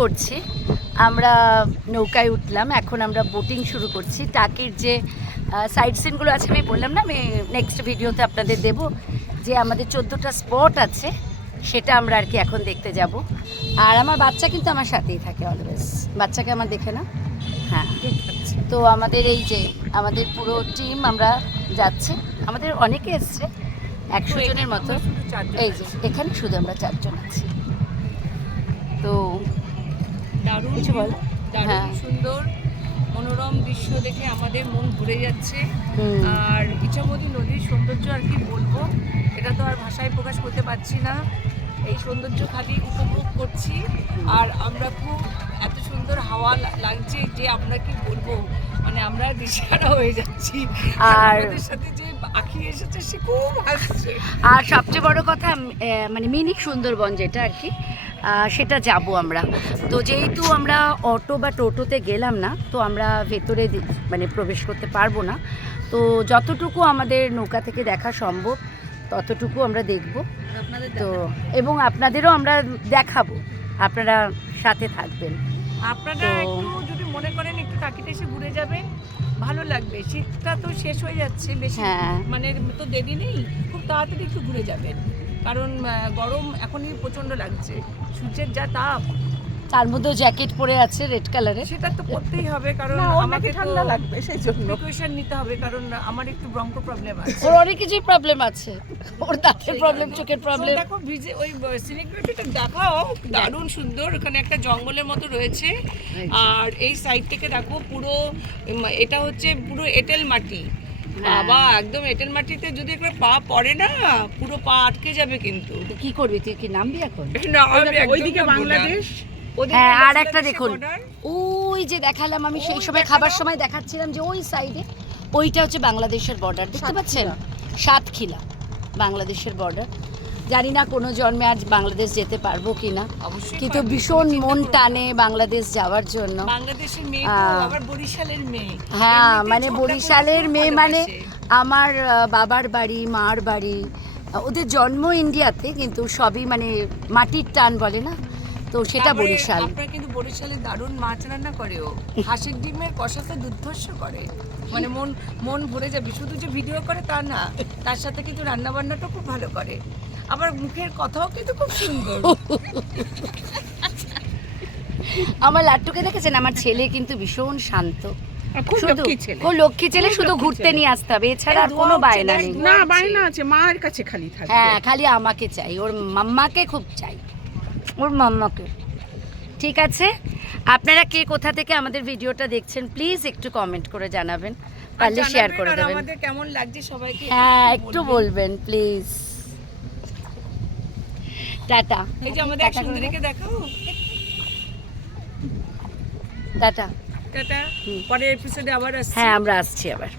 করছি। আমরা নৌকায় উঠলাম, এখন আমরা বোটিং শুরু করছি। টাকির যে সাইড সিনগুলো আছে আমি বললাম না, আমি নেক্সট ভিডিওতে আপনাদের দেব, যে আমাদের 14টা স্পট আছে, সেটা আমরা আর কি এখন দেখতে যাব। আর আমার বাচ্চা কিন্তু আমার সাথেই থাকে অলওয়েজ। বাচ্চাকে আমার দেখে না? হ্যাঁ। তো আমাদের এই যে আমাদের পুরো টিম আমরা যাচ্ছি, আমাদের অনেকে এসছে, 100 জনের মতো। এই যে এখানে শুধু আমরা 4 জন আছি। তো দারুণ কিছু বল। হ্যাঁ, সুন্দর মনোরম দৃশ্য দেখে আমাদের মন ভরে যাচ্ছে। আর ইছামতি নদীর সৌন্দর্য আর কি বলবো, এটা তো আর ভাষায় প্রকাশ করতে পারছি না। এই সৌন্দর্য খালি উপভোগ করছি। আর আমরা খুব এত সুন্দর হাওয়া লাগছে যে আমরা কি বলবো, মানে আমরা দিশাহারা হয়ে যাচ্ছি। আর আমাদের সাথে যে আঁখি এসেছে সে খুব হাসছে। আর সবচেয়ে বড় কথা মানে মিনি সুন্দরবন যেটা আর কি, সেটা যাব আমরা। তো যেহেতু আমরা অটো বা টোটোতে গেলাম না, তো আমরা ভেতরে মানে প্রবেশ করতে পারবো না। তো যতটুকু আমাদের নৌকা থেকে দেখা সম্ভব ততটুকু আমরা দেখব। তো এবং আপনাদেরও আমরা দেখাবো, আপনারা সাথে থাকবেন। আপনারা একটু যদি মনে করেন একটু টাকিতে এসে ঘুরে যাবেন, ভালো লাগবে। শীতটা তো শেষ হয়ে যাচ্ছে, বেশি মানে তো দেরি নেই, খুব তাড়াতাড়ি একটু ঘুরে যাবেন। কারণ গরম এখনই প্রচন্ড লাগছে, সূর্যের যা তাপ। তার মধ্যেও জ্যাকেট পরে আছে রেড কালারের, সেটা তো করতেই হবে, কারণ আমাকে ঠান্ডা লাগবে, সেই জন্য প্রিকশন নিতে হবে। কারণ আমার একটু ব্রঙ্কো প্রবলেম আছে, ওর অনেক কিছুই প্রবলেম আছে, ওর দাঁতের প্রবলেম, চোখের প্রবলেম। দেখো ভিজে ওই সিনিক বিউটিটা দেখাও, দারুণ সুন্দর। ওখানে একটা জঙ্গলের মতো রয়েছে, আর এই সাইড থেকে দেখো পুরো, এটা হচ্ছে পুরো এঁটেল মাটি। বাবা, একদম এঁটেল মাটিতে যদি একবার পা পড়ে না, পুরো পা আটকে যাবে। কিন্তু কি করবি তুই, কি নামবি এখন? ওইদিকে বাংলাদেশ। হ্যাঁ, আর একটা দেখুন, ওই যে দেখালাম আমি সেই সময় খাবার সময় দেখাচ্ছিলাম যে ওই সাইডে, ওইটা হচ্ছে বাংলাদেশের বর্ডার, দেখতে পাচ্ছেন? সাতক্ষীরা বাংলাদেশের বর্ডার। জানি না কোনো জন্মে আজ বাংলাদেশ যেতে পারবো কিনা, কিন্তু ভীষণ মন টানে বাংলাদেশ যাওয়ার জন্য। বাংলাদেশের মেয়ে আবার বরিশালের মেয়ে। হ্যাঁ, মানে বরিশালের মেয়ে, মানে আমার বাবার বাড়ি, মার বাড়ি, ওদের জন্ম ইন্ডিয়াতে, কিন্তু সবই মানে মাটির টান বলে না, তো সেটা বরিশাল। আপনারা কিন্তু বরিশালে দারুণ মাছ রান্না করে, ও হাঁসের ডিমের কষা তো দুর্ধর্ষ করে, মানে মন ভরে যাবে। শুধু যে ভিডিও করে তা না, তার সাথে কিন্তু রান্না বান্নাটা খুব ভালো করে, আবার মুখের কথাও কিন্তু খুব সুন্দর। আমার লাট্টুকে দেখেছেন? আমার ছেলে কিন্তু ভীষণ শান্ত, খুব লক্ষ্মী ছেলে, শুধু ঘুরতে নিয়ে আসতে হবে, এছাড়া আর কোনো বায়না নেই। না, বায়না আছে, মায়ের কাছে খালি থাকে। হ্যাঁ, খালি আমাকে চাই, ওর মাম্মাকে খুব চাই, ওর মাম্মাকে। ঠিক আছে, আপনারা কে কোথা থেকে আমাদের ভিডিওটা দেখছেন প্লিজ একটু কমেন্ট করে জানাবেন, পারলে শেয়ার করে দেবেন। আমাদের কেমন লাগছে সবাইকে হ্যাঁ, একটু বলবেন প্লিজ। টাটা। এই যে আমাদের সুন্দরীকে দেখাও। টাটা। টাটা, পরের এপিসোডে আবার আসছি। হ্যাঁ, আমরা আসছি আবার।